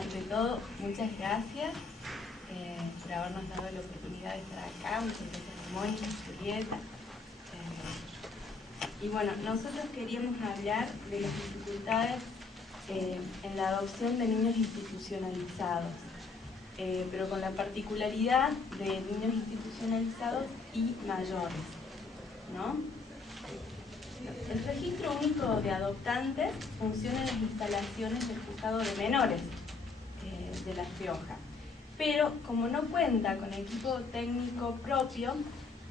ante todo, muchas gracias por habernos dado la oportunidad de estar acá. Muchas gracias a Mónica, Julieta. Y bueno, nosotros queríamos hablar de las dificultades en la adopción de niños institucionalizados, pero con la particularidad de niños institucionalizados y mayores, ¿no? El Registro Único de Adoptantes funciona en las instalaciones del Juzgado de Menores de La Rioja, pero como no cuenta con equipo técnico propio,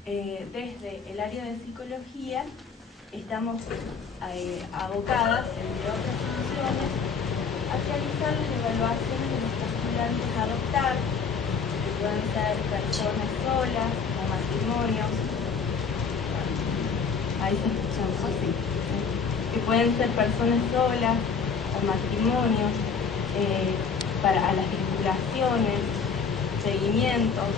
desde el área de psicología estamos abocadas, entre otras funciones, a realizar las evaluaciones de los postulantes a adoptar, que pueden ser personas solas o matrimonios. Ahí se escuchan, sí. Que pueden ser personas solas o matrimonios, para las vinculaciones, seguimientos.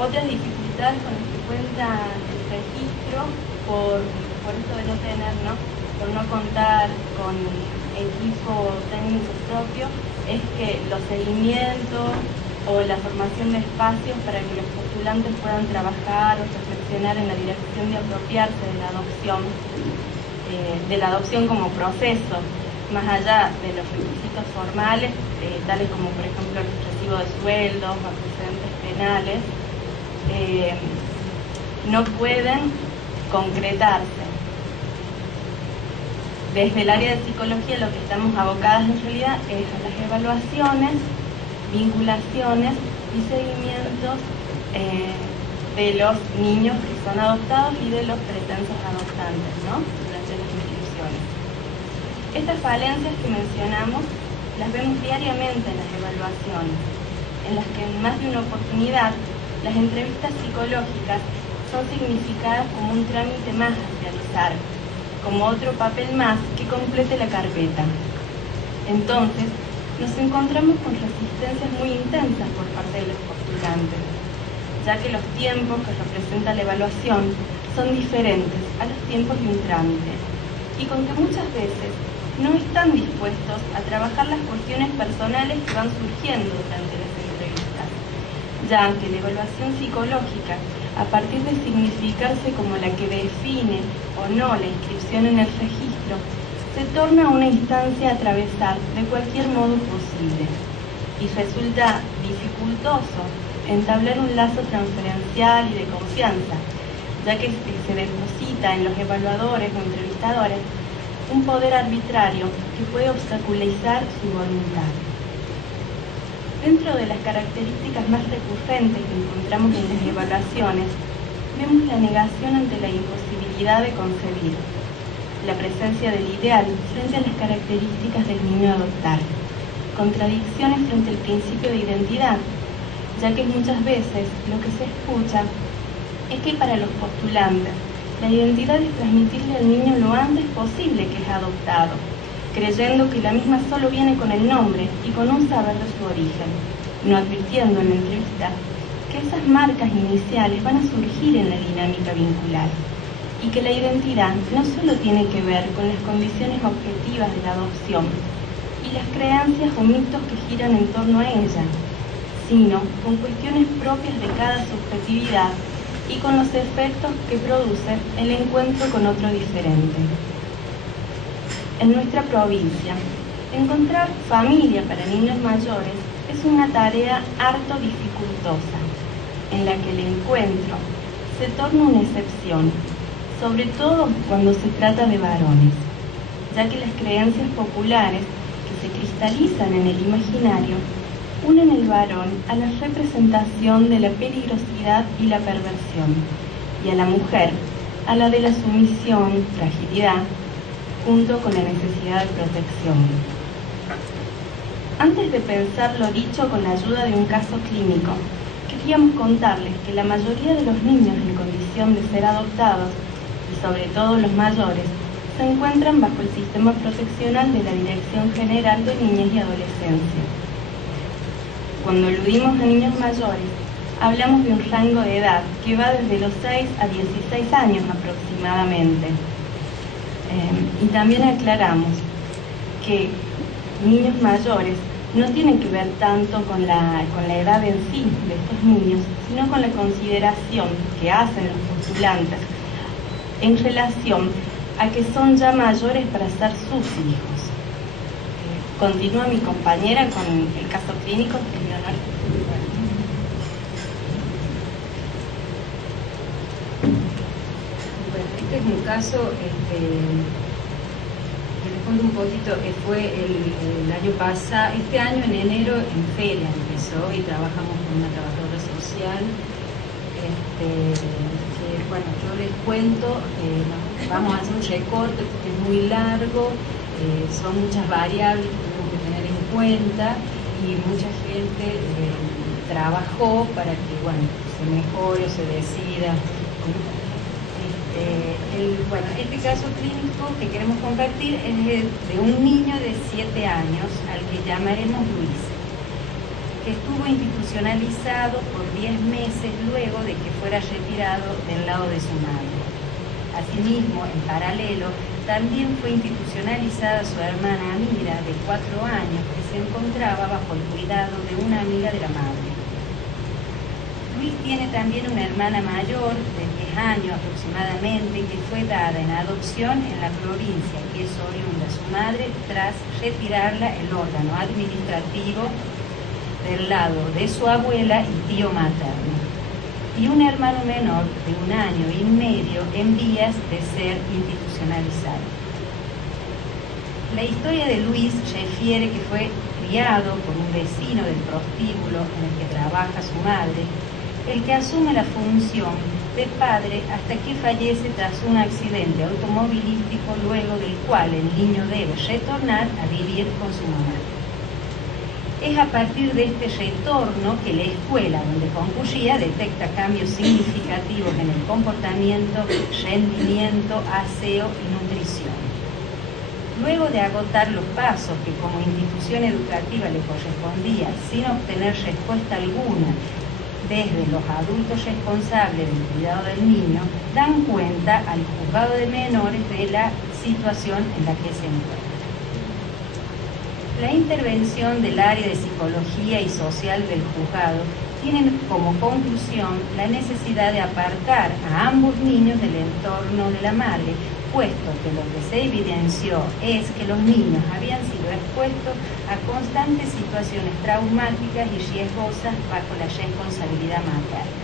Otras dificultades con las que cuenta el registro, por esto de no tener, por no contar con equipo técnico propio, es que los seguimientos o la formación de espacios para que los postulantes puedan trabajar o reflexionar en la dirección de apropiarse de la adopción como proceso, más allá de los requisitos formales, tales como por ejemplo el recibo de sueldos o antecedentes penales, no pueden concretarse. Desde el área de psicología lo que estamos abocadas en realidad es a las evaluaciones, vinculaciones y seguimientos de los niños que son adoptados y de los pretensos adoptantes, durante las inscripciones. Estas falencias que mencionamos las vemos diariamente en las evaluaciones, en las que en más de una oportunidad las entrevistas psicológicas son significadas como un trámite más a realizar, como otro papel más que complete la carpeta. Entonces, nos encontramos con resistencias muy intensas por parte de los postulantes, ya que los tiempos que representa la evaluación son diferentes a los tiempos de un trámite, y con que muchas veces no están dispuestos a trabajar las cuestiones personales que van surgiendo durante las entrevistas, ya que la evaluación psicológica, a partir de significarse como la que define o no la inscripción en el registro, se torna una instancia a atravesar de cualquier modo posible, y resulta dificultoso entablar un lazo transferencial y de confianza, ya que se deposita en los evaluadores o entrevistadores un poder arbitrario que puede obstaculizar su voluntad. Dentro de las características más recurrentes que encontramos en las evaluaciones, vemos la negación ante la imposibilidad de concebir, la presencia del ideal frente a las características del niño a adoptar, contradicciones frente al principio de identidad, ya que muchas veces lo que se escucha es que para los postulantes la identidad es transmitirle al niño lo antes posible que es adoptado, creyendo que la misma solo viene con el nombre y con un saber de su origen, no advirtiendo en la entrevista que esas marcas iniciales van a surgir en la dinámica vincular, y que la identidad no solo tiene que ver con las condiciones objetivas de la adopción y las creencias o mitos que giran en torno a ella, sino con cuestiones propias de cada subjetividad y con los efectos que produce el encuentro con otro diferente. En nuestra provincia, encontrar familia para niños mayores es una tarea harto dificultosa, en la que el encuentro se torna una excepción, sobre todo cuando se trata de varones, ya que las creencias populares que se cristalizan en el imaginario unen el varón a la representación de la peligrosidad y la perversión, y a la mujer a la de la sumisión, fragilidad, junto con la necesidad de protección. Antes de pensar lo dicho con la ayuda de un caso clínico, queríamos contarles que la mayoría de los niños en condición de ser adoptados, y sobre todo los mayores, se encuentran bajo el sistema proteccional de la Dirección General de Niñez y Adolescencia. Cuando aludimos a niños mayores, hablamos de un rango de edad que va desde los 6 a 16 años aproximadamente. Y también aclaramos que niños mayores no tienen que ver tanto con la edad en sí de estos niños, sino con la consideración que hacen los postulantes en relación a que son ya mayores para ser sus hijos. Continúa mi compañera con el caso clínico, que me honor. Bueno, este es un caso, les cuento un poquito, fue el año pasado, este año en enero en feria empezó y trabajamos con una trabajadora social. Bueno, yo les cuento, vamos a hacer un recorte porque es muy largo, son muchas variables que tenemos que tener en cuenta y mucha gente trabajó para que, bueno, se mejore o se decida. Este caso clínico que queremos compartir es de un niño de 7 años al que llamaremos Luis, que estuvo institucionalizado por 10 meses luego de que fuera retirado del lado de su madre. Asimismo, en paralelo, también fue institucionalizada su hermana Amira, de 4 años, que se encontraba bajo el cuidado de una amiga de la madre. Luis tiene también una hermana mayor, de 10 años aproximadamente, que fue dada en adopción en la provincia, que es oriunda su madre, tras retirarla el órgano administrativo del lado de su abuela y tío materno. Y un hermano menor de 1 año y medio en vías de ser institucionalizado. La historia de Luis refiere que fue criado por un vecino del prostíbulo en el que trabaja su madre, el que asume la función de padre hasta que fallece tras un accidente automovilístico, luego del cual el niño debe retornar a vivir con su mamá. Es a partir de este retorno que la escuela donde concurría detecta cambios significativos en el comportamiento, rendimiento, aseo y nutrición. Luego de agotar los pasos que como institución educativa le correspondía sin obtener respuesta alguna desde los adultos responsables del cuidado del niño, dan cuenta al juzgado de menores de la situación en la que se encuentra. La intervención del área de psicología y social del juzgado tiene como conclusión la necesidad de apartar a ambos niños del entorno de la madre, puesto que lo que se evidenció es que los niños habían sido expuestos a constantes situaciones traumáticas y riesgosas bajo la responsabilidad materna.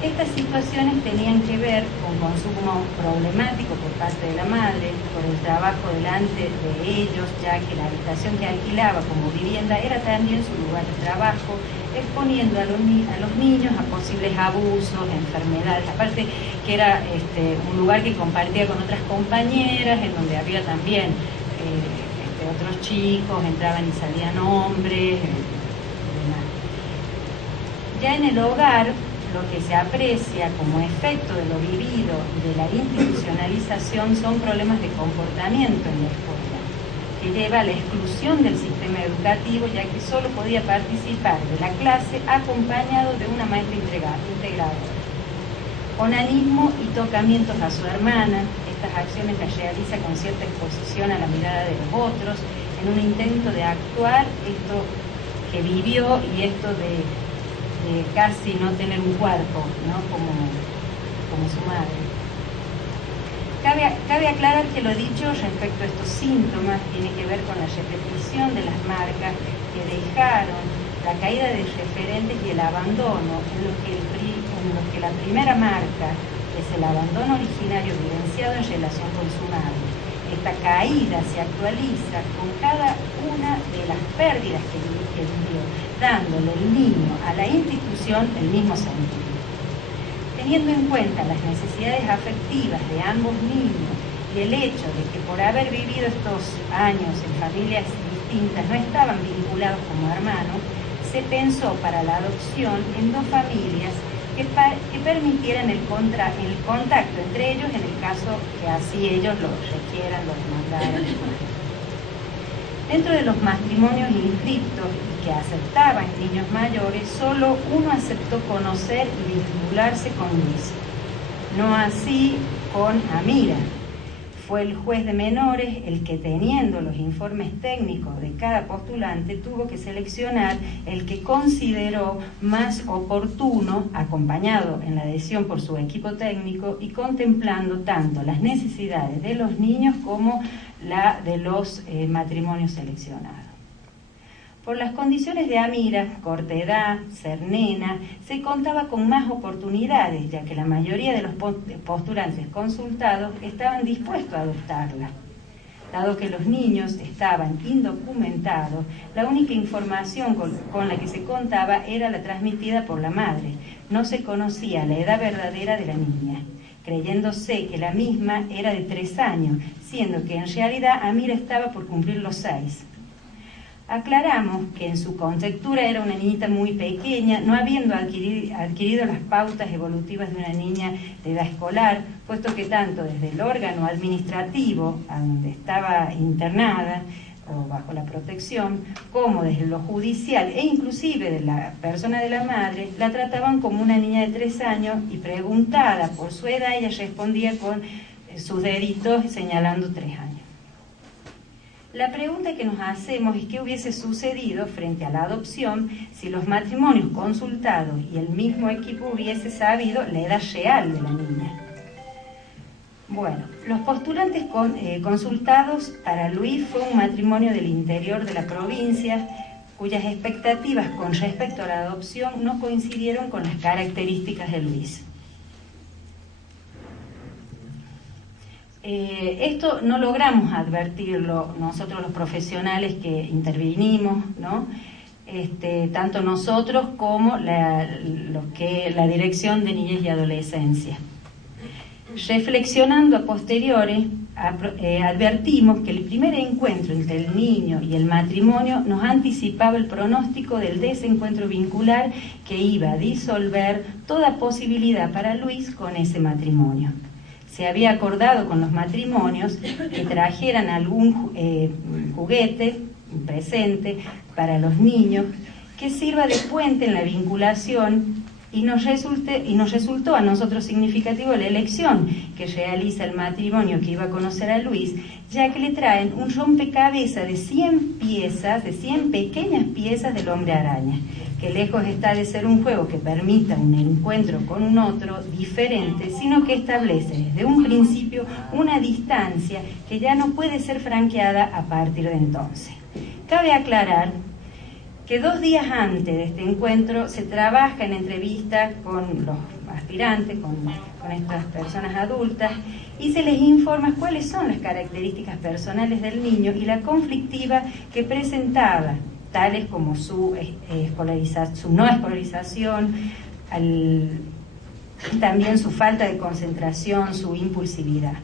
Estas situaciones tenían que ver con consumo problemático por parte de la madre, por el trabajo delante de ellos, ya que la habitación que alquilaba como vivienda era también su lugar de trabajo, exponiendo a los niños a posibles abusos, enfermedades, aparte que era un lugar que compartía con otras compañeras, en donde había también otros chicos, entraban y salían hombres, demás. Ya en el hogar, lo que se aprecia como efecto de lo vivido y de la institucionalización son problemas de comportamiento en la escuela, que lleva a la exclusión del sistema educativo, ya que solo podía participar de la clase acompañado de una maestra integradora. Onanismo y tocamientos a su hermana, estas acciones las realiza con cierta exposición a la mirada de los otros, en un intento de actuar esto que vivió y esto de casi no tener un cuerpo, ¿no? como su madre. Cabe aclarar que lo dicho respecto a estos síntomas tiene que ver con la repetición de las marcas que dejaron la caída de referentes y el abandono, en lo que la primera marca es el abandono originario vivenciado en relación con su madre. Esta caída se actualiza con cada una de las pérdidas que vivió, dándole el niño a la institución el mismo sentido. Teniendo en cuenta las necesidades afectivas de ambos niños y el hecho de que por haber vivido estos años en familias distintas no estaban vinculados como hermanos, se pensó para la adopción en 2 familias que permitieran el contacto entre ellos en el caso que así ellos lo requieran, lo demandaran. Dentro de los matrimonios inscriptos que aceptaban niños mayores, solo uno aceptó conocer y vincularse con Luis, no así con Amira. Fue el juez de menores el que, teniendo los informes técnicos de cada postulante, tuvo que seleccionar el que consideró más oportuno, acompañado en la decisión por su equipo técnico y contemplando tanto las necesidades de los niños como la de los matrimonios seleccionados. Por las condiciones de Amira, corta edad, ser nena, se contaba con más oportunidades, ya que la mayoría de los postulantes consultados estaban dispuestos a adoptarla. Dado que los niños estaban indocumentados, la única información con la que se contaba era la transmitida por la madre. No se conocía la edad verdadera de la niña, creyéndose que la misma era de 3 años, siendo que en realidad Amira estaba por cumplir los 6. Aclaramos que en su conjectura era una niñita muy pequeña, no habiendo adquirido las pautas evolutivas de una niña de edad escolar, puesto que tanto desde el órgano administrativo, a donde estaba internada o bajo la protección, como desde lo judicial e inclusive de la persona de la madre, la trataban como una niña de 3 años y preguntada por su edad, ella respondía con sus deditos señalando 3 años. La pregunta que nos hacemos es qué hubiese sucedido frente a la adopción si los matrimonios consultados y el mismo equipo hubiese sabido la edad real de la niña. Bueno, los postulantes consultados para Luis fue un matrimonio del interior de la provincia cuyas expectativas con respecto a la adopción no coincidieron con las características de Luis. Esto no logramos advertirlo nosotros los profesionales que intervinimos, ¿no? Tanto nosotros como la Dirección de Niñez y Adolescencia. Reflexionando a posteriores, advertimos que el primer encuentro entre el niño y el matrimonio nos anticipaba el pronóstico del desencuentro vincular que iba a disolver toda posibilidad para Luis con ese matrimonio. Se había acordado con los matrimonios que trajeran algún juguete, un presente para los niños, que sirva de puente en la vinculación y nos resultó a nosotros significativo la elección que realiza el matrimonio que iba a conocer a Luis, ya que le traen un rompecabezas de 100 piezas, de 100 pequeñas piezas del hombre araña, que lejos está de ser un juego que permita un encuentro con un otro diferente, sino que establece desde un principio una distancia que ya no puede ser franqueada a partir de entonces. Cabe aclarar que 2 días antes de este encuentro se trabaja en entrevista con los aspirantes, con estas personas adultas, y se les informa cuáles son las características personales del niño y la conflictiva que presentaba, tales como su no escolarización, también su falta de concentración, su impulsividad.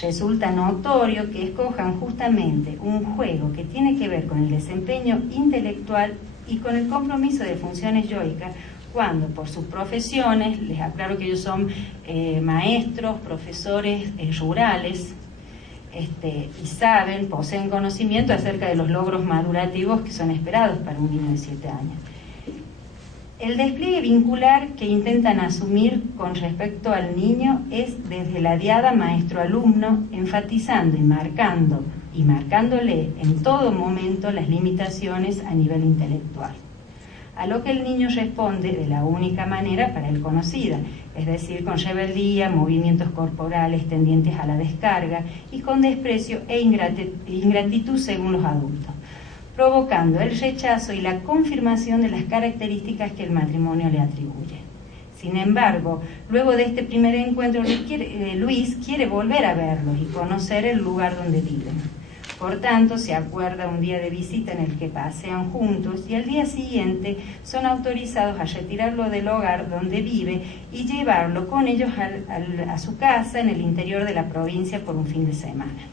Resulta notorio que escojan justamente un juego que tiene que ver con el desempeño intelectual y con el compromiso de funciones yoicas, cuando por sus profesiones, les aclaro que ellos son maestros, profesores rurales, y saben, poseen conocimiento acerca de los logros madurativos que son esperados para un niño de 7 años. El despliegue vincular que intentan asumir con respecto al niño es desde la diada maestro-alumno, enfatizando y marcándole en todo momento las limitaciones a nivel intelectual, a lo que el niño responde de la única manera para él conocida, es decir, con rebeldía, movimientos corporales tendientes a la descarga y con desprecio e ingratitud según los adultos, provocando el rechazo y la confirmación de las características que el matrimonio le atribuye. Sin embargo, luego de este primer encuentro, Luis quiere volver a verlos y conocer el lugar donde viven. Por tanto, se acuerda un día de visita en el que pasean juntos y al día siguiente son autorizados a retirarlo del hogar donde vive y llevarlo con ellos a su casa en el interior de la provincia por un fin de semana.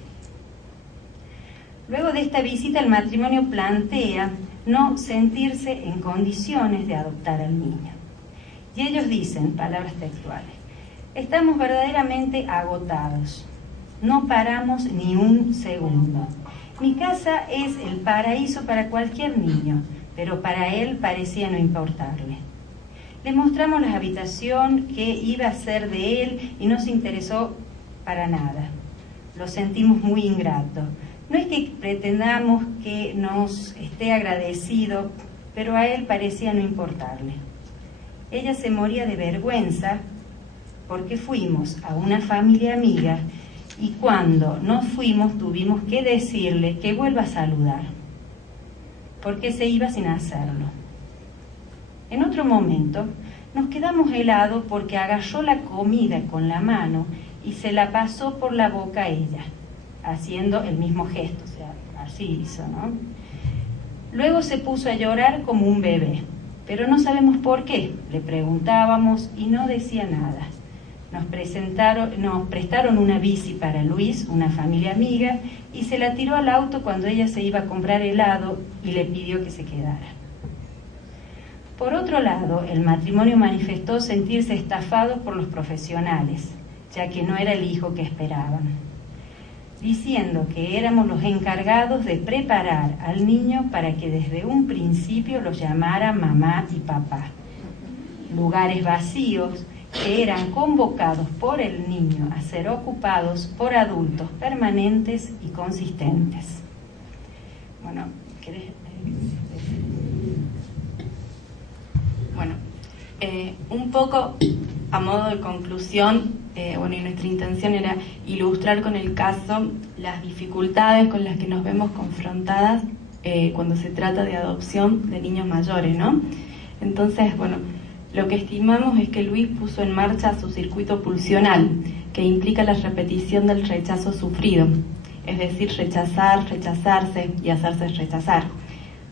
Luego de esta visita, el matrimonio plantea no sentirse en condiciones de adoptar al niño. Y ellos dicen, palabras textuales: estamos verdaderamente agotados, no paramos ni un segundo. Mi casa es el paraíso para cualquier niño, pero para él parecía no importarle. Le mostramos la habitación que iba a ser de él y no se interesó para nada. lo sentimos muy ingrato. No es que pretendamos que nos esté agradecido, pero a él parecía no importarle. Ella se moría de vergüenza porque fuimos a una familia amiga y cuando nos fuimos tuvimos que decirle que vuelva a saludar, porque se iba sin hacerlo. En otro momento nos quedamos helados porque agarró la comida con la mano y se la pasó por la boca a ella, haciendo el mismo gesto, o sea, así hizo, ¿no? Luego se puso a llorar como un bebé, pero no sabemos por qué. Le preguntábamos y no decía nada. Nos prestaron una bici para Luis, una familia amiga, y se la tiró al auto cuando ella se iba a comprar helado y le pidió que se quedara. Por otro lado, el matrimonio manifestó sentirse estafado por los profesionales, ya que no era el hijo que esperaban, diciendo que éramos los encargados de preparar al niño para que desde un principio lo llamara mamá y papá. Lugares vacíos que eran convocados por el niño a ser ocupados por adultos permanentes y consistentes. Bueno, ¿querés? Bueno, un poco a modo de conclusión, y nuestra intención era ilustrar con el caso las dificultades con las que nos vemos confrontadas cuando se trata de adopción de niños mayores, ¿no? Entonces, bueno, lo que estimamos es que Luis puso en marcha su circuito pulsional, que implica la repetición del rechazo sufrido, es decir, rechazar, rechazarse y hacerse rechazar,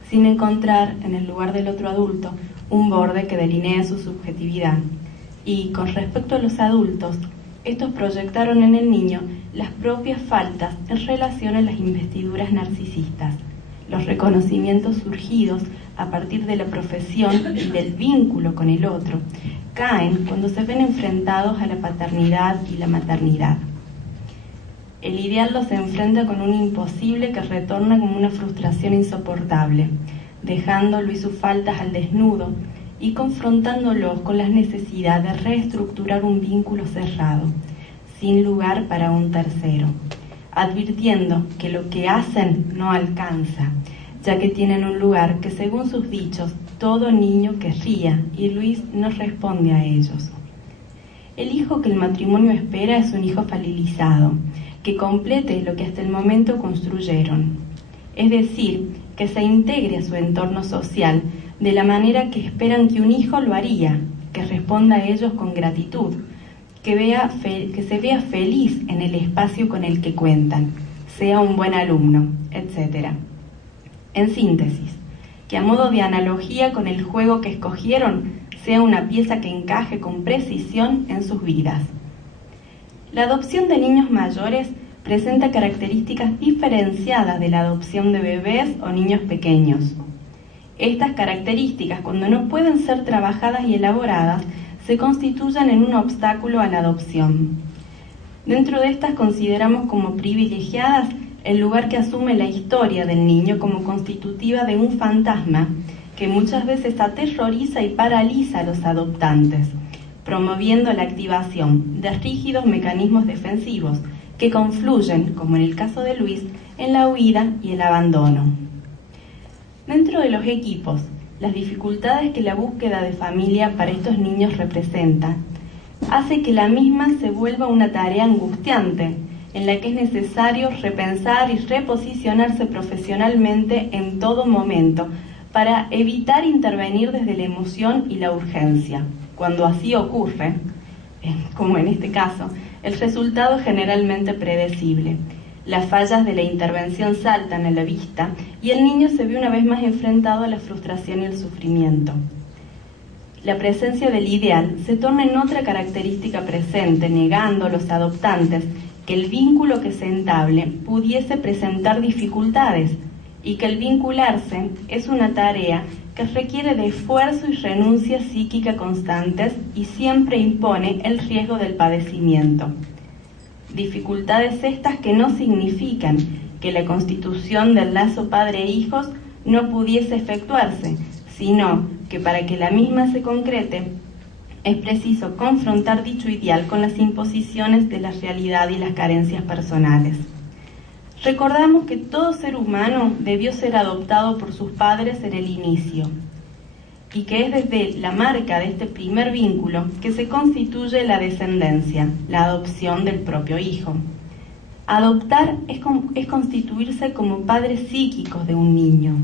sin encontrar en el lugar del otro adulto un borde que delinee su subjetividad. Y con respecto a los adultos, estos proyectaron en el niño las propias faltas en relación a las investiduras narcisistas, los reconocimientos surgidos a partir de la profesión y del vínculo con el otro, caen cuando se ven enfrentados a la paternidad y la maternidad. El ideal los enfrenta con un imposible que retorna como una frustración insoportable, dejando Luis sus faltas al desnudo y confrontándolos con la necesidad de reestructurar un vínculo cerrado, sin lugar para un tercero, advirtiendo que lo que hacen no alcanza, ya que tienen un lugar que, según sus dichos, todo niño querría, y Luis no responde a ellos. El hijo que el matrimonio espera es un hijo falilizado, que complete lo que hasta el momento construyeron, es decir, que se integre a su entorno social de la manera que esperan que un hijo lo haría, que responda a ellos con gratitud, que se vea feliz en el espacio con el que cuentan, sea un buen alumno, etc. En síntesis, que a modo de analogía con el juego que escogieron, sea una pieza que encaje con precisión en sus vidas. La adopción de niños mayores presenta características diferenciadas de la adopción de bebés o niños pequeños. Estas características, cuando no pueden ser trabajadas y elaboradas, se constituyen en un obstáculo a la adopción. Dentro de estas consideramos como privilegiadas el lugar que asume la historia del niño como constitutiva de un fantasma que muchas veces aterroriza y paraliza a los adoptantes, promoviendo la activación de rígidos mecanismos defensivos que confluyen, como en el caso de Luis, en la huida y el abandono. Dentro de los equipos, las dificultades que la búsqueda de familia para estos niños representa, hace que la misma se vuelva una tarea angustiante, en la que es necesario repensar y reposicionarse profesionalmente en todo momento, para evitar intervenir desde la emoción y la urgencia. Cuando así ocurre, como en este caso, el resultado es generalmente predecible. Las fallas de la intervención saltan a la vista y el niño se ve una vez más enfrentado a la frustración y el sufrimiento. La presencia del ideal se torna en otra característica presente, negando a los adoptantes que el vínculo que se entable pudiese presentar dificultades y que el vincularse es una tarea que requiere de esfuerzo y renuncia psíquica constantes y siempre impone el riesgo del padecimiento. Dificultades estas que no significan que la constitución del lazo padre-hijos no pudiese efectuarse, sino que para que la misma se concrete, es preciso confrontar dicho ideal con las imposiciones de la realidad y las carencias personales. Recordamos que todo ser humano debió ser adoptado por sus padres en el inicio, y que es desde la marca de este primer vínculo que se constituye la descendencia, la adopción del propio hijo. Adoptar es constituirse como padres psíquicos de un niño,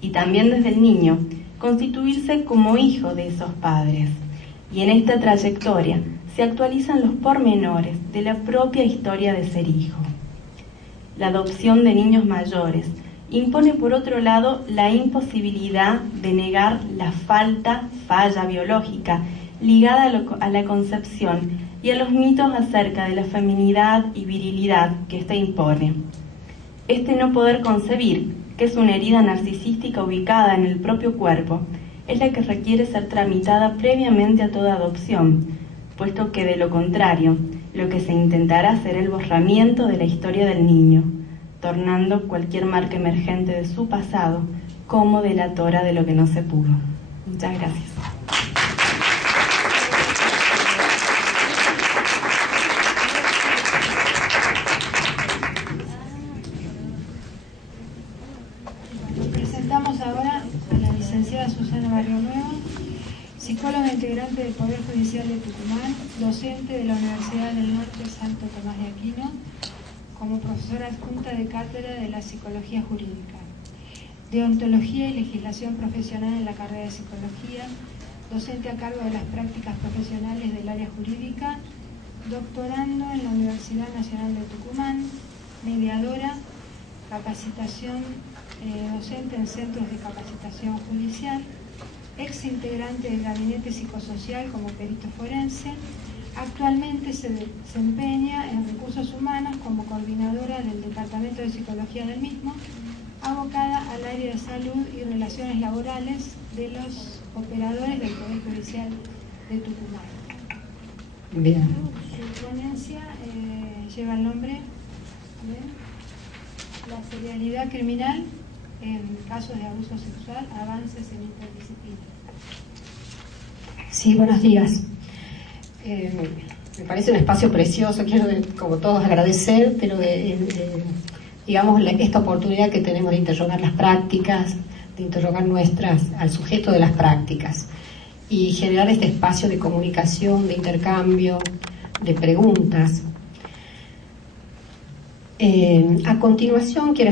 y también desde el niño, constituirse como hijo de esos padres. Y en esta trayectoria se actualizan los pormenores de la propia historia de ser hijo. La adopción de niños mayores impone, por otro lado, la imposibilidad de negar la falla biológica ligada a la concepción y a los mitos acerca de la feminidad y virilidad que ésta impone. Este no poder concebir, que es una herida narcisística ubicada en el propio cuerpo, es la que requiere ser tramitada previamente a toda adopción, puesto que de lo contrario, lo que se intentará será el borramiento de la historia del niño, tornando cualquier marca emergente de su pasado como delatora de lo que no se pudo. Muchas gracias. Presentamos ahora a la licenciada Susana Barrio Nuevo, psicóloga integrante del Poder Judicial de Tucumán, docente de la Universidad del Norte Santo Tomás de Aquino, como profesora adjunta de cátedra de la Psicología Jurídica, Deontología y Legislación Profesional en la carrera de Psicología, docente a cargo de las prácticas profesionales del área jurídica, doctorando en la Universidad Nacional de Tucumán, mediadora, capacitación docente en centros de capacitación judicial, ex integrante del gabinete psicosocial como perito forense. Actualmente se desempeña en recursos humanos como coordinadora del Departamento de Psicología del mismo, abocada al área de salud y relaciones laborales de los operadores del Poder Judicial de Tucumán. Bien. Su ponencia lleva el nombre de La serialidad criminal en casos de abuso sexual, avances en interdisciplina. Sí, buenos días. Me parece un espacio precioso, quiero como todos agradecer, pero digamos esta oportunidad que tenemos de interrogar las prácticas, de interrogar al sujeto de las prácticas y generar este espacio de comunicación, de intercambio, de preguntas. A continuación quiero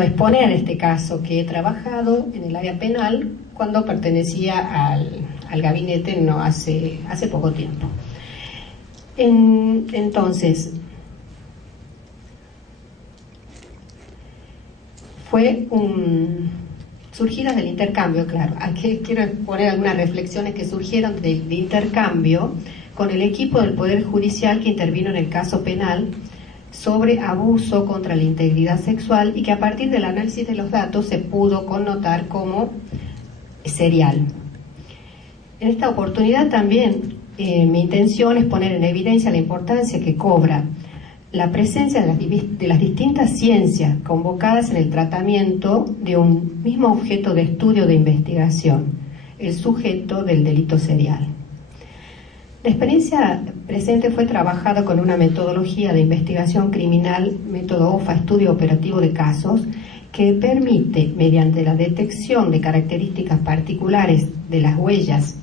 exponer este caso que he trabajado en el área penal cuando pertenecía al gabinete hace poco tiempo. Entonces, fue surgidas del intercambio, claro. Aquí quiero exponer algunas reflexiones que surgieron de intercambio con el equipo del Poder Judicial que intervino en el caso penal sobre abuso contra la integridad sexual y que a partir del análisis de los datos se pudo connotar como serial. En esta oportunidad también mi intención es poner en evidencia la importancia que cobra la presencia de las distintas ciencias convocadas en el tratamiento de un mismo objeto de estudio de investigación, el sujeto del delito serial. La experiencia presente fue trabajada con una metodología de investigación criminal, método OFA, estudio operativo de casos, que permite, mediante la detección de características particulares de las huellas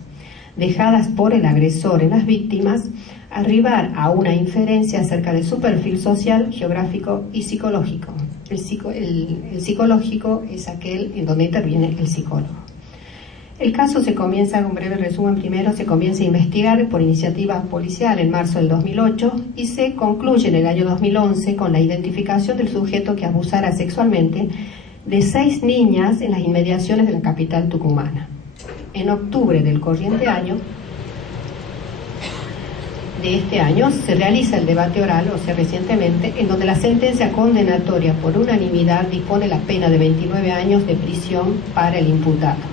dejadas por el agresor en las víctimas, arribar a una inferencia acerca de su perfil social, geográfico y psicológico. El psicológico es aquel en donde interviene el psicólogo. El caso se comienza, un breve resumen primero, se comienza a investigar por iniciativa policial en marzo del 2008 y se concluye en el año 2011 con la identificación del sujeto que abusara sexualmente de 6 niñas en las inmediaciones de la capital tucumana. En octubre del corriente año, de este año, se realiza el debate oral, o sea, recientemente, en donde la sentencia condenatoria por unanimidad dispone la pena de 29 años de prisión para el imputado.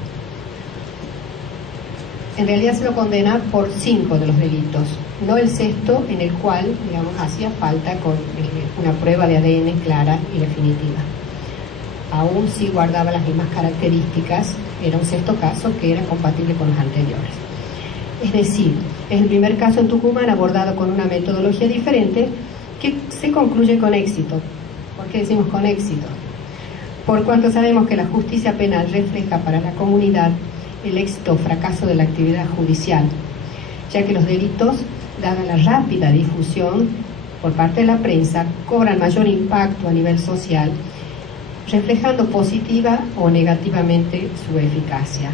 En realidad se lo condena por 5 de los delitos, no el sexto, en el cual, digamos, hacía falta con una prueba de ADN clara y definitiva. Aún sí guardaba las mismas características Era un sexto caso que era compatible con los anteriores. Es decir, es el primer caso en Tucumán abordado con una metodología diferente que se concluye con éxito. ¿Por qué decimos con éxito? Por cuanto sabemos que la justicia penal refleja para la comunidad el éxito o fracaso de la actividad judicial, ya que los delitos, dada la rápida difusión por parte de la prensa, cobran mayor impacto a nivel social, reflejando positiva o negativamente su eficacia.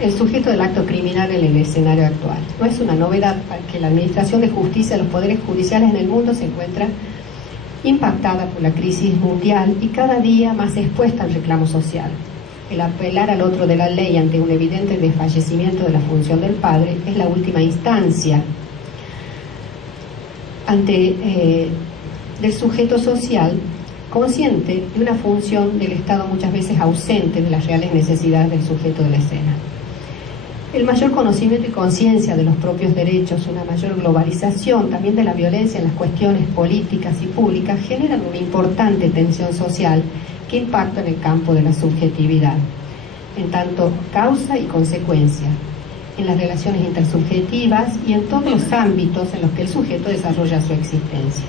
El sujeto del acto criminal en el escenario actual. No es una novedad que la administración de justicia de los poderes judiciales en el mundo se encuentra impactada por la crisis mundial y cada día más expuesta al reclamo social. El apelar al otro de la ley ante un evidente desfallecimiento de la función del padre es la última instancia del sujeto social consciente de una función del Estado muchas veces ausente de las reales necesidades del sujeto de la escena. El mayor conocimiento y conciencia de los propios derechos, una mayor globalización también de la violencia en las cuestiones políticas y públicas generan una importante tensión social que impacta en el campo de la subjetividad, en tanto causa y consecuencia, en las relaciones intersubjetivas y en todos los ámbitos en los que el sujeto desarrolla su existencia.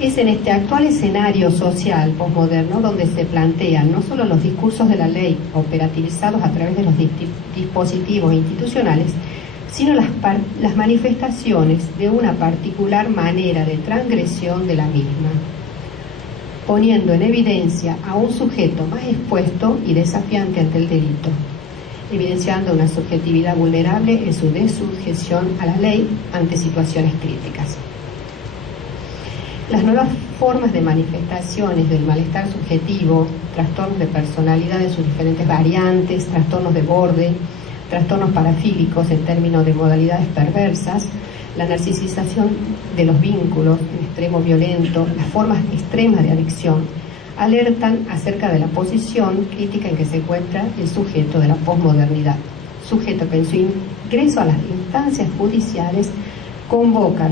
Es en este actual escenario social posmoderno donde se plantean no solo los discursos de la ley operativizados a través de los dispositivos institucionales, sino las manifestaciones de una particular manera de transgresión de la misma, poniendo en evidencia a un sujeto más expuesto y desafiante ante el delito, evidenciando una subjetividad vulnerable en su desujeción a la ley ante situaciones críticas. Las nuevas formas de manifestaciones del malestar subjetivo, trastornos de personalidad en sus diferentes variantes, trastornos de borde, trastornos parafílicos en términos de modalidades perversas, la narcisización de los vínculos en extremo violento, las formas extremas de adicción, alertan acerca de la posición crítica en que se encuentra el sujeto de la posmodernidad, sujeto que en su ingreso a las instancias judiciales convoca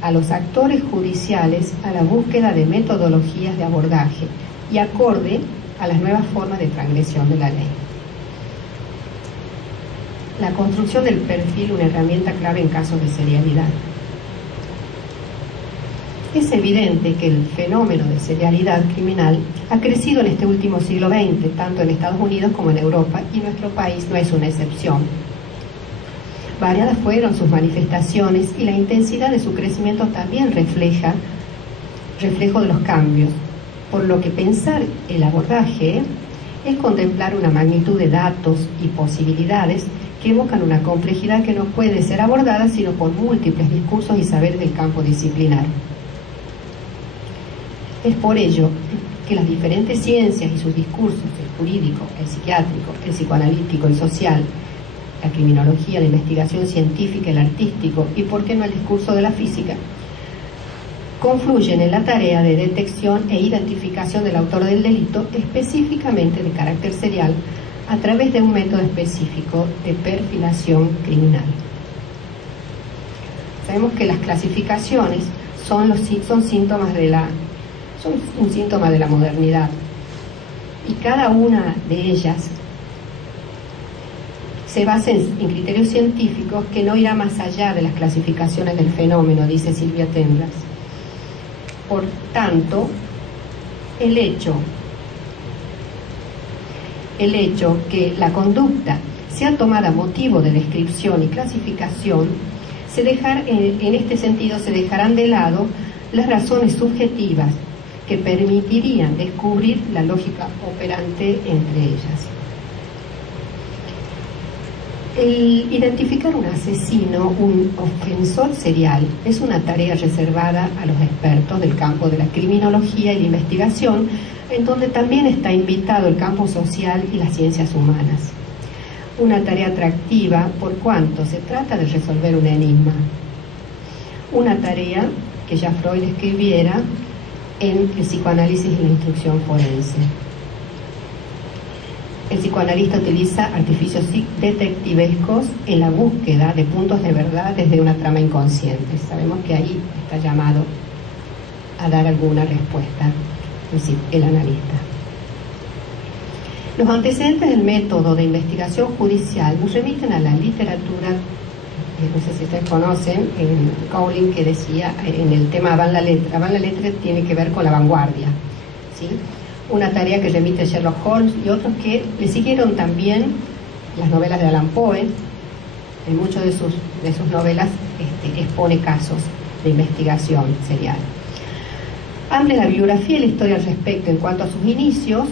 a los actores judiciales a la búsqueda de metodologías de abordaje y acorde a las nuevas formas de transgresión de la ley. La construcción del perfil, una herramienta clave en casos de serialidad. Es evidente que el fenómeno de serialidad criminal ha crecido en este último siglo XX, tanto en Estados Unidos como en Europa, y nuestro país no es una excepción. Variadas fueron sus manifestaciones y la intensidad de su crecimiento también reflejo de los cambios, por lo que pensar el abordaje es contemplar una magnitud de datos y posibilidades que evocan una complejidad que no puede ser abordada sino por múltiples discursos y saberes del campo disciplinar. Es por ello que las diferentes ciencias y sus discursos, el jurídico, el psiquiátrico, el psicoanalítico, el social, la criminología, la investigación científica, el artístico y, por qué no, el discurso de la física, confluyen en la tarea de detección e identificación del autor del delito, específicamente de carácter serial, a través de un método específico de perfilación criminal. Sabemos que las clasificaciones son un síntoma de la modernidad, y cada una de ellas se basa en criterios científicos que no irá más allá de las clasificaciones del fenómeno, dice Silvia Tendras. Por tanto, el hecho que la conducta sea tomada motivo de descripción y clasificación, en este sentido se dejarán de lado las razones subjetivas que permitirían descubrir la lógica operante entre ellas. El identificar un asesino, un ofensor serial, es una tarea reservada a los expertos del campo de la criminología y la investigación, en donde también está invitado el campo social y las ciencias humanas. Una tarea atractiva por cuanto se trata de resolver un enigma. Una tarea que ya Freud escribiera en el psicoanálisis y la instrucción forense. El psicoanalista utiliza artificios detectivescos en la búsqueda de puntos de verdad desde una trama inconsciente. Sabemos que ahí está llamado a dar alguna respuesta, es decir, el analista. Los antecedentes del método de investigación judicial nos remiten a la literatura, no sé si ustedes conocen, en Cowling, que decía en el tema Avant la lettre. Avant la lettre tiene que ver con la vanguardia, ¿sí? Una tarea que remite Sherlock Holmes y otros que le siguieron también las novelas de Allan Poe. En muchas de sus novelas expone casos de investigación serial. Amplia la biografía y la historia al respecto. En cuanto a sus inicios,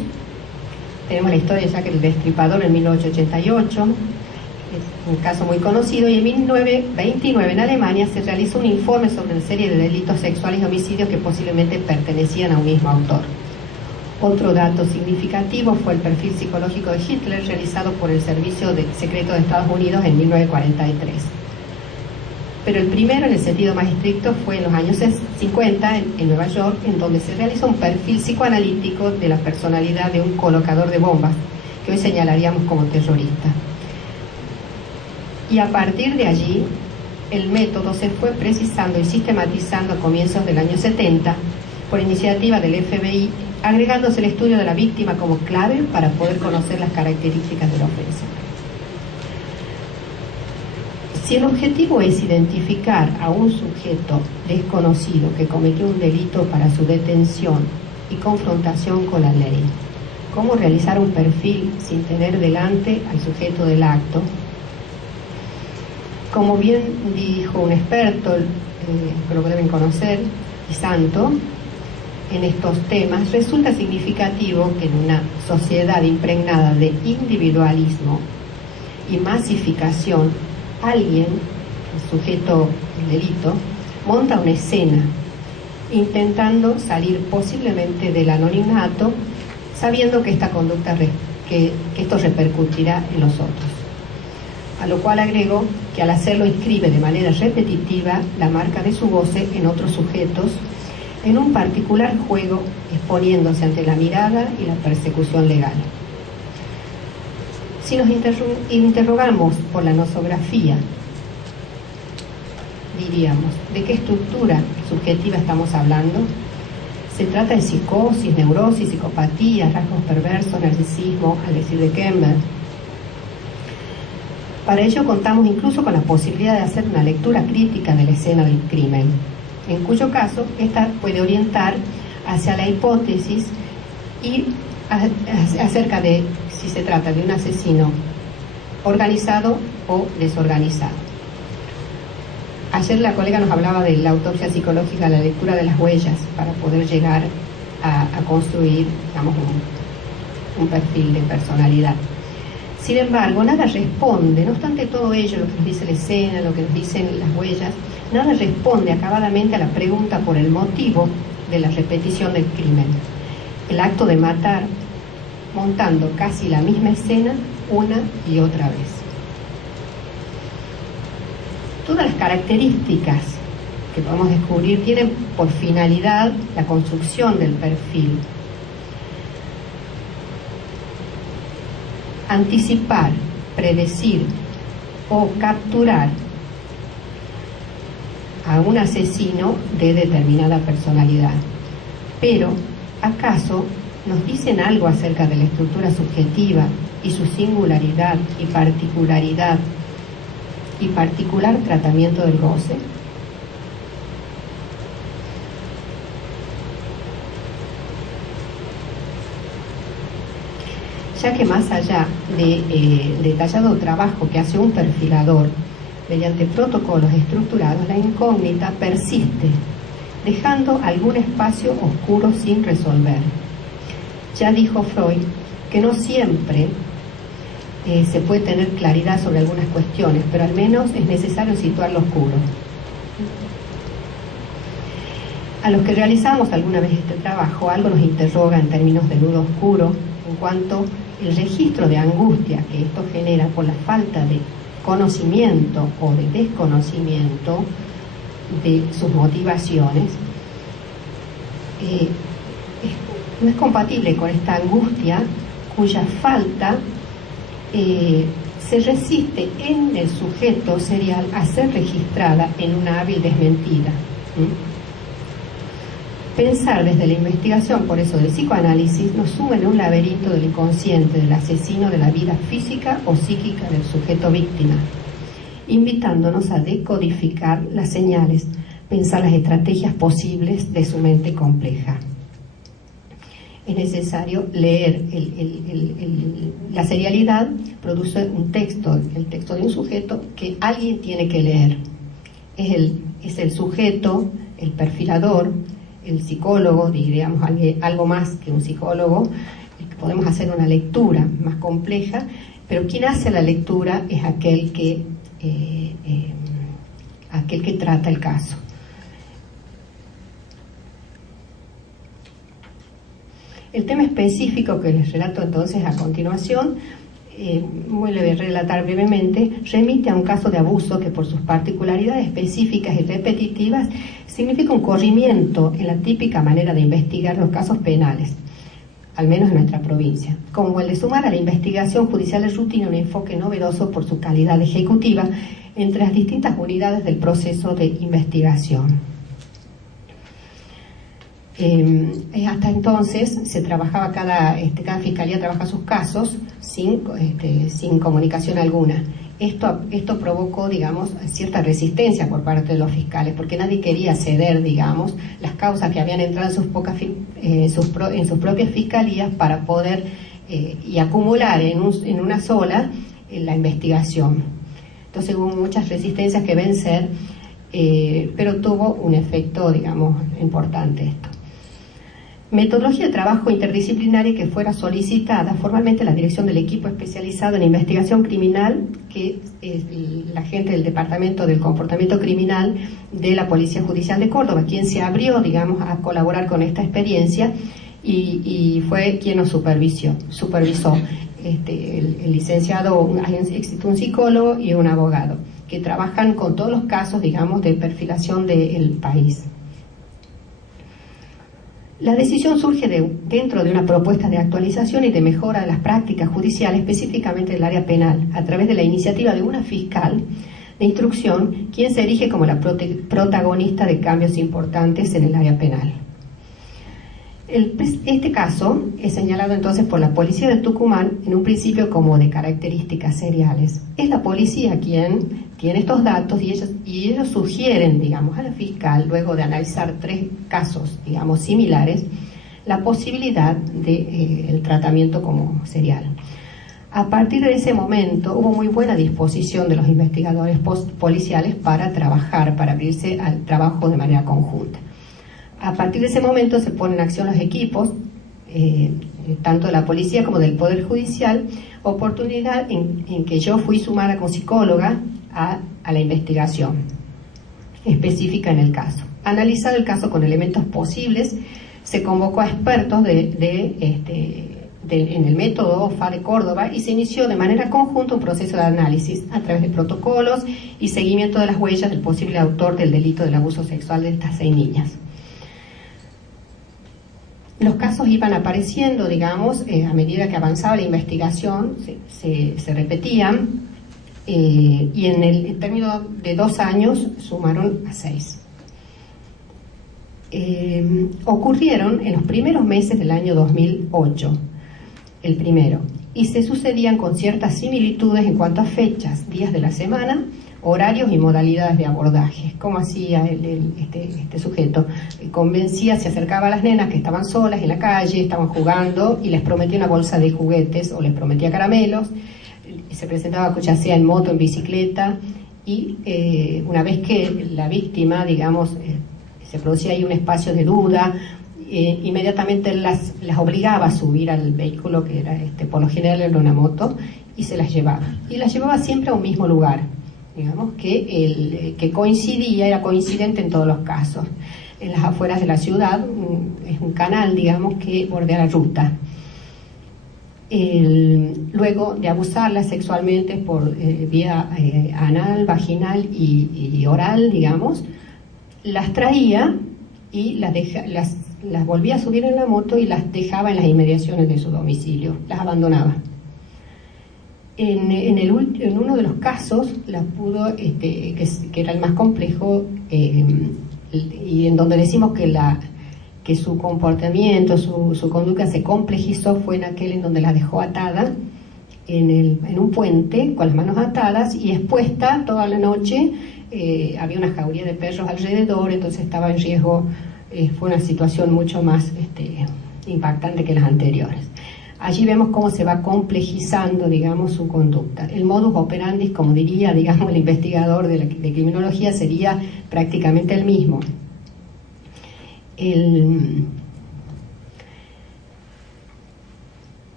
tenemos la historia de Jack el Destripador en 1888, es un caso muy conocido, y en 1929 en Alemania se realizó un informe sobre una serie de delitos sexuales y homicidios que posiblemente pertenecían a un mismo autor. Otro dato significativo fue el perfil psicológico de Hitler realizado por el Servicio Secreto de Estados Unidos en 1943. Pero el primero, en el sentido más estricto, fue en los años 50 en Nueva York, en donde se realizó un perfil psicoanalítico de la personalidad de un colocador de bombas, que hoy señalaríamos como terrorista. Y a partir de allí, el método se fue precisando y sistematizando a comienzos del año 70, por iniciativa del FBI, agregándose el estudio de la víctima como clave para poder conocer las características de la ofensa. Si el objetivo es identificar a un sujeto desconocido que cometió un delito para su detención y confrontación con la ley, ¿cómo realizar un perfil sin tener delante al sujeto del acto? Como bien dijo un experto, que lo deben conocer, y santo, en estos temas, resulta significativo que en una sociedad impregnada de individualismo y masificación, alguien, el sujeto del delito, monta una escena intentando salir posiblemente del anonimato, sabiendo que esta conducta, que esto repercutirá en los otros. A lo cual agrego que al hacerlo inscribe de manera repetitiva la marca de su goce en otros sujetos, en un particular juego, exponiéndose ante la mirada y la persecución legal. Si nos interrogamos por la nosografía, diríamos, ¿de qué estructura subjetiva estamos hablando? ¿Se trata de psicosis, neurosis, psicopatía, rasgos perversos, narcisismo, al decir de Kemper? Para ello contamos incluso con la posibilidad de hacer una lectura crítica de la escena del crimen, en cuyo caso esta puede orientar hacia la hipótesis y acerca de si se trata de un asesino organizado o desorganizado. Ayer la colega nos hablaba de la autopsia psicológica, la lectura de las huellas, para poder llegar a construir, digamos, un perfil de personalidad. Sin embargo, nada responde, no obstante todo ello, lo que nos dice la escena, lo que nos dicen las huellas, nada responde acabadamente a la pregunta por el motivo de la repetición del crimen. El acto de matar, montando casi la misma escena una y otra vez. Todas las características que podemos descubrir tienen por finalidad la construcción del perfil. Anticipar, predecir o capturar a un asesino de determinada personalidad. Pero, ¿acaso nos dicen algo acerca de la estructura subjetiva y su singularidad y particularidad y particular tratamiento del goce? Ya que más allá de detallado trabajo que hace un perfilador mediante protocolos estructurados, la incógnita persiste, dejando algún espacio oscuro sin resolver. Ya dijo Freud que no siempre se puede tener claridad sobre algunas cuestiones, pero al menos es necesario situar lo oscuro. A los que realizamos alguna vez este trabajo, algo nos interroga en términos de nudo oscuro, en cuanto el registro de angustia que esto genera por la falta de conocimiento o de desconocimiento de sus motivaciones, no es compatible con esta angustia cuya falta se resiste en el sujeto serial a ser registrada en una hábil desmentida. Pensar desde la investigación, por eso del psicoanálisis, nos suma en un laberinto del inconsciente del asesino de la vida física o psíquica del sujeto víctima, invitándonos a decodificar las señales, pensar las estrategias posibles de su mente compleja. Es necesario leer. La serialidad produce un texto, el texto de un sujeto que alguien tiene que leer. Es el sujeto, el perfilador, el psicólogo, diríamos algo más que un psicólogo. Podemos hacer una lectura más compleja, pero quien hace la lectura es aquel que trata el caso. El tema específico que les relato entonces a continuación, voy a relatar brevemente, remite a un caso de abuso que por sus particularidades específicas y repetitivas significa un corrimiento en la típica manera de investigar los casos penales, al menos en nuestra provincia, como el de sumar a la investigación judicial de rutina un enfoque novedoso por su calidad ejecutiva entre las distintas unidades del proceso de investigación. Hasta entonces se trabajaba, cada fiscalía trabaja sus casos sin comunicación alguna. Esto provocó, digamos, cierta resistencia por parte de los fiscales, porque nadie quería ceder, digamos, las causas que habían entrado en sus propias fiscalías para poder y acumular en una sola la investigación. Entonces hubo muchas resistencias que vencer, pero tuvo un efecto, digamos, importante esto. Metodología de trabajo interdisciplinaria que fuera solicitada formalmente la dirección del equipo especializado en investigación criminal, que es la gente del Departamento del Comportamiento Criminal de la Policía Judicial de Córdoba, quien se abrió, digamos, a colaborar con esta experiencia y fue quien nos supervisó. El licenciado, existe un psicólogo y un abogado, que trabajan con todos los casos, digamos, de perfilación del país. La decisión surge dentro de una propuesta de actualización y de mejora de las prácticas judiciales, específicamente del área penal, a través de la iniciativa de una fiscal de instrucción, quien se erige como la protagonista de cambios importantes en el área penal. Este caso es señalado entonces por la policía de Tucumán en un principio como de características seriales. Es la policía quien tiene estos datos y ellos sugieren, digamos, a la fiscal, luego de analizar 3 casos, digamos, similares, la posibilidad del tratamiento como serial. A partir de ese momento hubo muy buena disposición de los investigadores policiales para trabajar, para abrirse al trabajo de manera conjunta. A partir de ese momento se ponen en acción los equipos, tanto de la policía como del Poder Judicial, oportunidad en que yo fui sumada como psicóloga a la investigación específica en el caso. Analizado el caso con elementos posibles, se convocó a expertos en el método OFA de Córdoba y se inició de manera conjunta un proceso de análisis a través de protocolos y seguimiento de las huellas del posible autor del delito del abuso sexual de estas 6 niñas. Los casos iban apareciendo, digamos, a medida que avanzaba la investigación, se repetían, y en el término de 2 años sumaron a 6. Ocurrieron en los primeros meses del año 2008, el primero, y se sucedían con ciertas similitudes en cuanto a fechas, días de la semana, horarios y modalidades de abordaje. ¿Cómo hacía este sujeto? Convencía, se acercaba a las nenas que estaban solas en la calle, estaban jugando y les prometía una bolsa de juguetes o les prometía caramelos. Se presentaba ya sea en moto, en bicicleta, y una vez que la víctima, digamos, se producía ahí un espacio de duda, inmediatamente las obligaba a subir al vehículo, que era por lo general era una moto, y se las llevaba. Y las llevaba siempre a un mismo lugar, digamos, que coincidía, era coincidente en todos los casos. En las afueras de la ciudad, es un canal, digamos, que bordea la ruta. Luego de abusarlas sexualmente por vía anal, vaginal y oral, digamos, las traía y las volvía a subir en la moto y las dejaba en las inmediaciones de su domicilio, las abandonaba. En uno de los casos las pudo, que era el más complejo, y en donde decimos que que su comportamiento, su conducta se complejizó fue en aquel en donde la dejó atada en un puente con las manos atadas y expuesta toda la noche. Había una jauría de perros alrededor, entonces estaba en riesgo. Fue una situación mucho más impactante que las anteriores. Allí vemos cómo se va complejizando, digamos, su conducta. El modus operandi, como diría, digamos, el investigador de criminología, sería prácticamente el mismo. El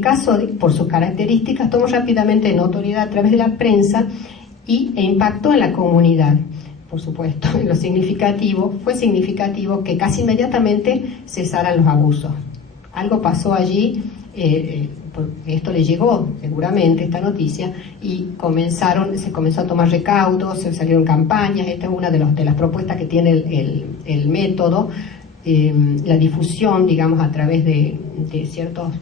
caso, por sus características, tomó rápidamente notoriedad a través de la prensa e impactó en la comunidad. Por supuesto, fue significativo que casi inmediatamente cesaran los abusos. Algo pasó allí, esto le llegó seguramente, esta noticia, y se comenzó a tomar recaudos, se salieron campañas. Esta es una de las propuestas que tiene el método, la difusión, digamos, a través de ciertos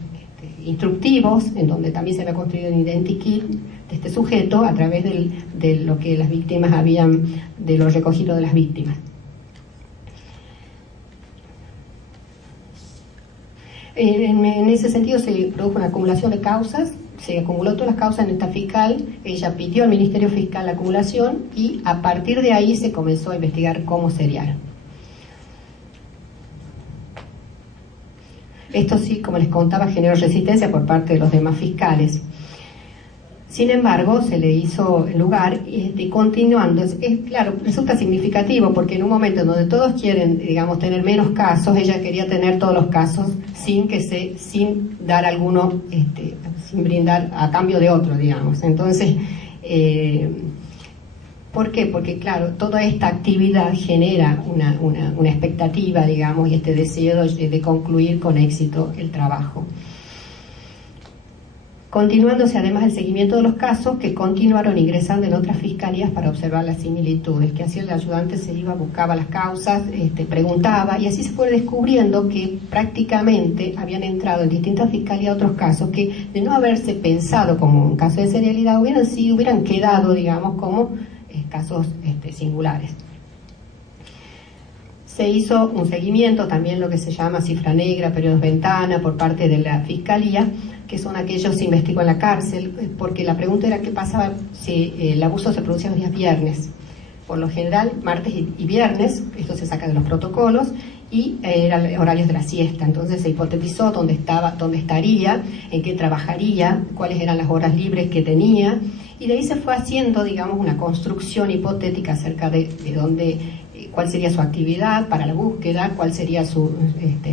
instructivos, en donde también se había construido un identikit de este sujeto a través de lo que las víctimas de lo recogido de las víctimas. En ese sentido se produjo una acumulación de causas, se acumuló todas las causas en esta fiscal, ella pidió al Ministerio Fiscal la acumulación y a partir de ahí se comenzó a investigar como serial. Esto sí, como les contaba, generó resistencia por parte de los demás fiscales. Sin embargo, se le hizo lugar y continuando, claro, resulta significativo porque en un momento en donde todos quieren, digamos, tener menos casos, ella quería tener todos los casos sin dar alguno, sin brindar a cambio de otro, digamos. Entonces, ¿por qué? Porque, claro, toda esta actividad genera una expectativa, digamos, y este deseo de concluir con éxito el trabajo. Continuándose además el seguimiento de los casos que continuaron ingresando en otras fiscalías para observar las similitudes, que hacía el ayudante, se iba, buscaba las causas, preguntaba, y así se fue descubriendo que prácticamente habían entrado en distintas fiscalías otros casos que, de no haberse pensado como un caso de serialidad, hubieran quedado, digamos, como casos singulares. Se hizo un seguimiento, también lo que se llama cifra negra, periodos ventana, por parte de la Fiscalía, que son aquellos que se investigó en la cárcel, porque la pregunta era qué pasaba si el abuso se producía los días viernes. Por lo general, martes y viernes, esto se saca de los protocolos, y eran horarios de la siesta. Entonces se hipotetizó dónde estaría, en qué trabajaría, cuáles eran las horas libres que tenía, y de ahí se fue haciendo, digamos, una construcción hipotética acerca de dónde, cuál sería su actividad para la búsqueda, cuál sería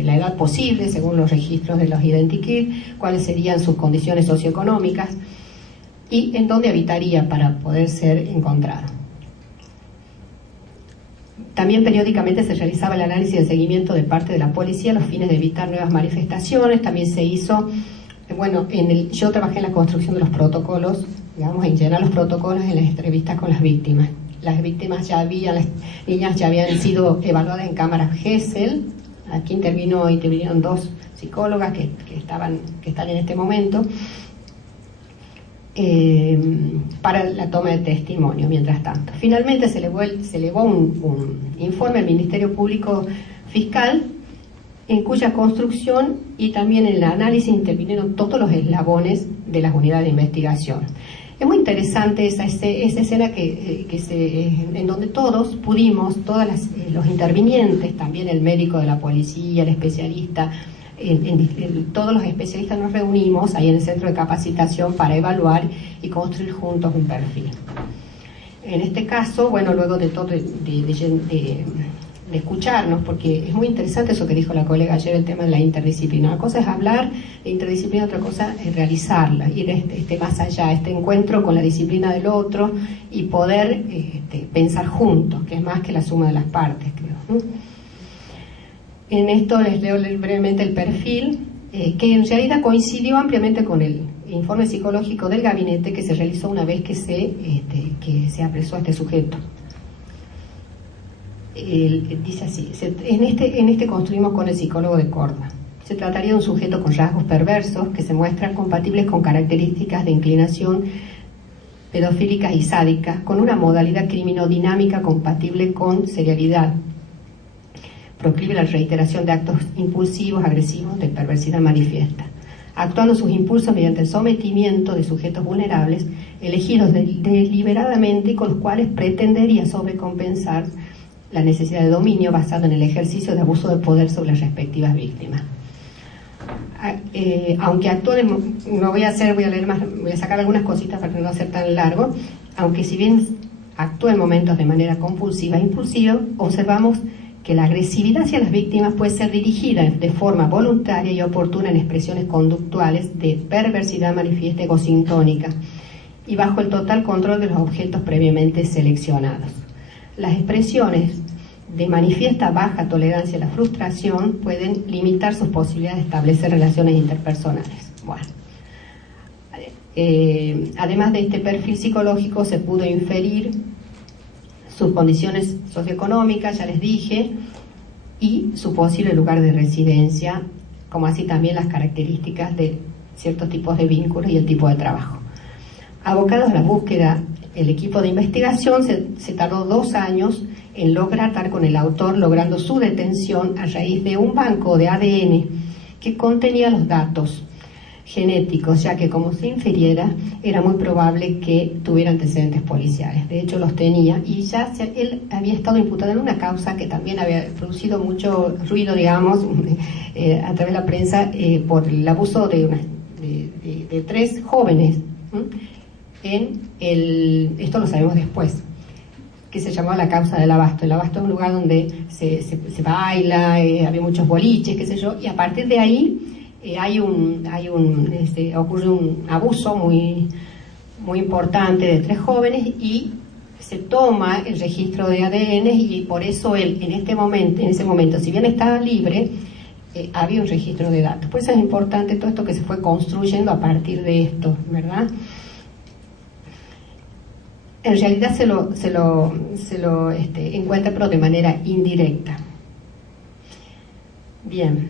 la edad posible según los registros de los identikit, cuáles serían sus condiciones socioeconómicas y en dónde habitaría para poder ser encontrado. También periódicamente se realizaba el análisis de seguimiento de parte de la policía a los fines de evitar nuevas manifestaciones. También se hizo, yo trabajé en la construcción de los protocolos, digamos, en llenar los protocolos en las entrevistas con las víctimas. Las víctimas las niñas ya habían sido evaluadas en cámaras Gesell. Aquí intervinieron 2 psicólogas que están en este momento para la toma de testimonio. Mientras tanto, finalmente se elevó un informe al Ministerio Público Fiscal, en cuya construcción y también en el análisis intervinieron todos los eslabones de las unidades de investigación. Es muy interesante esa escena en donde todos pudimos, los intervinientes, también el médico de la policía, el especialista, todos los especialistas nos reunimos ahí en el centro de capacitación para evaluar y construir juntos un perfil. En este caso, luego de todo de escucharnos, porque es muy interesante eso que dijo la colega ayer, el tema de la interdisciplina. Una cosa es hablar de interdisciplina, otra cosa es realizarla, ir más allá, este encuentro con la disciplina del otro y poder pensar juntos, que es más que la suma de las partes, creo. En esto les leo brevemente el perfil, que en realidad coincidió ampliamente con el informe psicológico del gabinete que se realizó una vez que se apresó a este sujeto. Dice así: en este construimos con el psicólogo de Córdoba. Se trataría de un sujeto con rasgos perversos que se muestran compatibles con características de inclinación pedofílicas y sádicas, con una modalidad criminodinámica compatible con serialidad, proclive a la reiteración de actos impulsivos, agresivos, de perversidad manifiesta, actuando sus impulsos mediante el sometimiento de sujetos vulnerables, elegidos deliberadamente y con los cuales pretendería sobrecompensar la necesidad de dominio basado en el ejercicio de abuso de poder sobre las respectivas víctimas. Aunque actúe, voy a leer más, voy a sacar algunas cositas para no hacer tan largo, aunque si bien actúa en momentos de manera compulsiva e impulsiva, observamos que la agresividad hacia las víctimas puede ser dirigida de forma voluntaria y oportuna en expresiones conductuales de perversidad manifiesta egosintónica y bajo el total control de los objetos previamente seleccionados. Las expresiones de manifiesta baja tolerancia a la frustración pueden limitar sus posibilidades de establecer relaciones interpersonales. Bueno, además de este perfil psicológico, se pudo inferir sus condiciones socioeconómicas, ya les dije, y su posible lugar de residencia, como así también las características de ciertos tipos de vínculos y el tipo de trabajo. Abocados a la búsqueda, el equipo de investigación se tardó 2 años en lograr dar con el autor, logrando su detención a raíz de un banco de ADN que contenía los datos genéticos, ya que como se infiriera, era muy probable que tuviera antecedentes policiales. De hecho, los tenía, y ya él había estado imputado en una causa que también había producido mucho ruido, digamos, a través de la prensa, por el abuso de 3 jóvenes, esto lo sabemos después, que se llamaba la causa del Abasto. El Abasto es un lugar donde se baila, había muchos boliches, qué sé yo, y a partir de ahí ocurre un abuso muy importante de 3 jóvenes y se toma el registro de ADN, y por eso él en ese momento, si bien estaba libre, había un registro de datos. Por eso es importante todo esto que se fue construyendo a partir de esto, ¿verdad? En realidad se lo encuentra, pero de manera indirecta. Bien.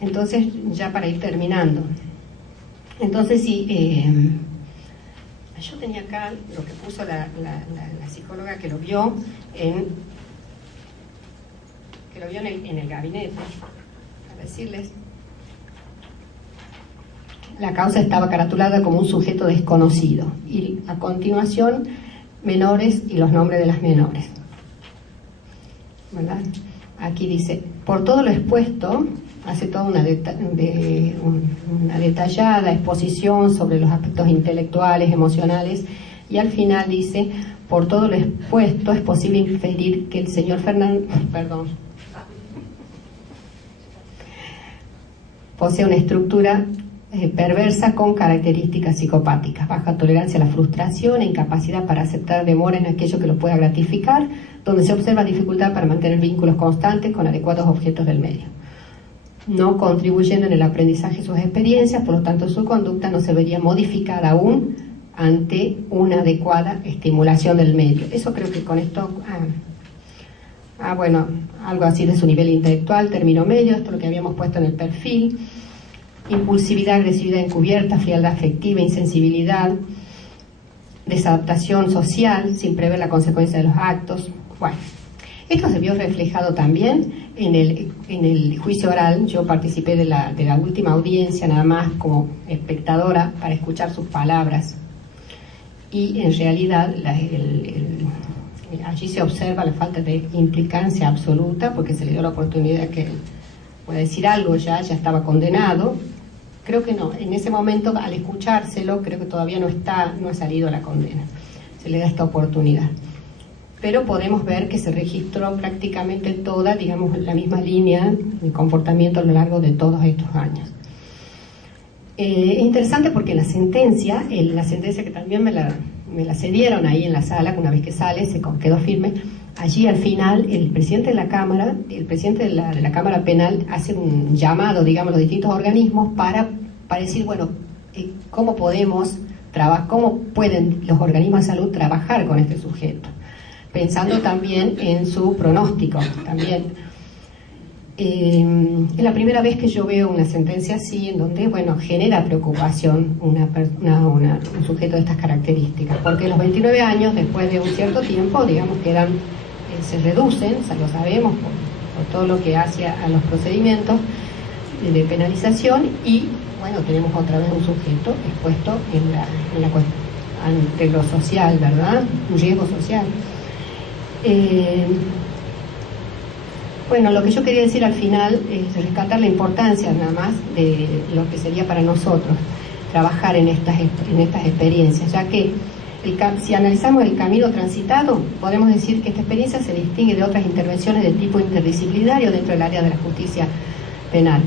Entonces, ya para ir terminando, entonces sí, yo tenía acá lo que puso la psicóloga que lo vio en el gabinete, para decirles. La causa estaba caratulada como un sujeto desconocido, y a continuación menores y los nombres de las menores, ¿verdad? Aquí dice: por todo lo expuesto, hace toda una detallada exposición sobre los aspectos intelectuales, emocionales, y al final dice: por todo lo expuesto es posible inferir que el señor posee una estructura perversa con características psicopáticas, baja tolerancia a la frustración e incapacidad para aceptar demora en aquello que lo pueda gratificar, donde se observa dificultad para mantener vínculos constantes con adecuados objetos del medio, no contribuyendo en el aprendizaje de sus experiencias, por lo tanto su conducta no se vería modificada aún ante una adecuada estimulación del medio. Eso creo que con esto, bueno, algo así de su nivel intelectual, término medio, esto es lo que habíamos puesto en el perfil. Impulsividad, agresividad encubierta, frialdad afectiva, insensibilidad, desadaptación social, sin prever la consecuencia de los actos. Bueno, esto se vio reflejado también en el juicio oral. Yo participé de la última audiencia nada más como espectadora para escuchar sus palabras, y en realidad allí se observa la falta de implicancia absoluta, porque se le dio la oportunidad que pueda decir algo. Ya estaba condenado. Creo que no, en ese momento, al escuchárselo, creo que todavía no ha salido la condena. Se le da esta oportunidad. Pero podemos ver que se registró prácticamente toda, digamos, la misma línea de comportamiento a lo largo de todos estos años. Es interesante porque la sentencia que también me la cedieron ahí en la sala, que una vez que sale se quedó firme. Allí al final el presidente de la Cámara, de la Cámara Penal, hace un llamado, digamos, a los distintos organismos para decir, bueno, cómo pueden los organismos de salud trabajar con este sujeto, pensando también en su pronóstico también. Es la primera vez que yo veo una sentencia así, en donde, bueno, genera preocupación un sujeto de estas características, porque los 29 años, después de un cierto tiempo, digamos, se reducen, lo sabemos por por todo lo que hace a los procedimientos de penalización, y bueno, tenemos otra vez un sujeto expuesto ante lo social, ¿verdad? Un riesgo social. Bueno, lo que yo quería decir al final es rescatar la importancia nada más de lo que sería para nosotros trabajar en estas experiencias, ya que si analizamos el camino transitado, podemos decir que esta experiencia se distingue de otras intervenciones de tipo interdisciplinario dentro del área de la justicia penal.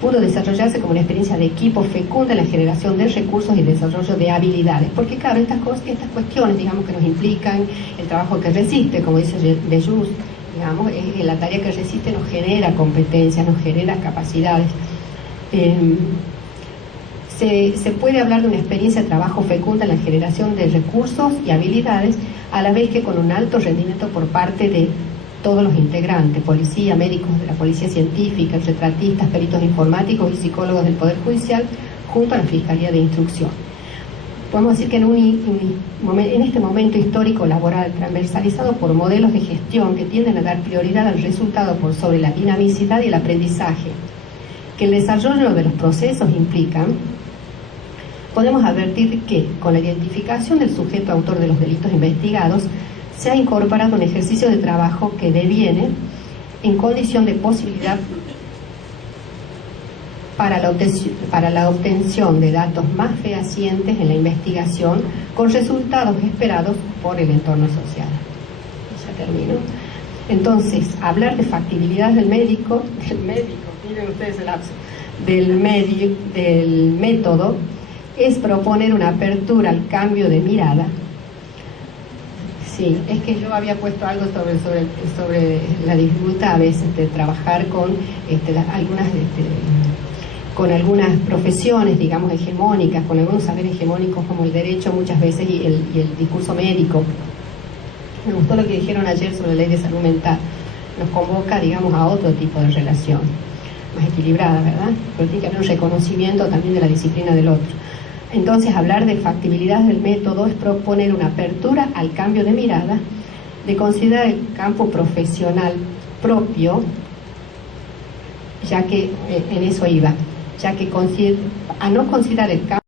Pudo desarrollarse como una experiencia de equipo fecunda en la generación de recursos y desarrollo de habilidades, porque claro, estas cuestiones, digamos, que nos implican el trabajo que resiste, como dice Bellus, digamos, la tarea que resiste nos genera competencias, nos genera capacidades. Se puede hablar de una experiencia de trabajo fecunda en la generación de recursos y habilidades, a la vez que con un alto rendimiento por parte de todos los integrantes, policía, médicos de la policía científica, retratistas, peritos informáticos y psicólogos del Poder Judicial, junto a la Fiscalía de Instrucción. Podemos decir que en este momento histórico laboral transversalizado por modelos de gestión que tienden a dar prioridad al resultado por sobre la dinamicidad y el aprendizaje que el desarrollo de los procesos implican, podemos advertir que con la identificación del sujeto autor de los delitos investigados se ha incorporado un ejercicio de trabajo que deviene en condición de posibilidad para la obtención de datos más fehacientes en la investigación con resultados esperados por el entorno social. Ya termino. Entonces, hablar de factibilidad del médico, miren ustedes el lapso, del método, es proponer una apertura al cambio de mirada. Sí, es que yo había puesto algo sobre la dificultad a veces de trabajar con algunas profesiones, digamos, hegemónicas, con algunos saberes hegemónicos como el derecho muchas veces y el discurso médico. Me gustó lo que dijeron ayer sobre la ley de salud mental. Nos convoca, digamos, a otro tipo de relación, más equilibrada, ¿verdad? Pero tiene que haber un reconocimiento también de la disciplina del otro. Entonces, hablar de factibilidad del método es proponer una apertura al cambio de mirada, de considerar el campo profesional propio, ya que en eso iba, ya que a no considerar el campo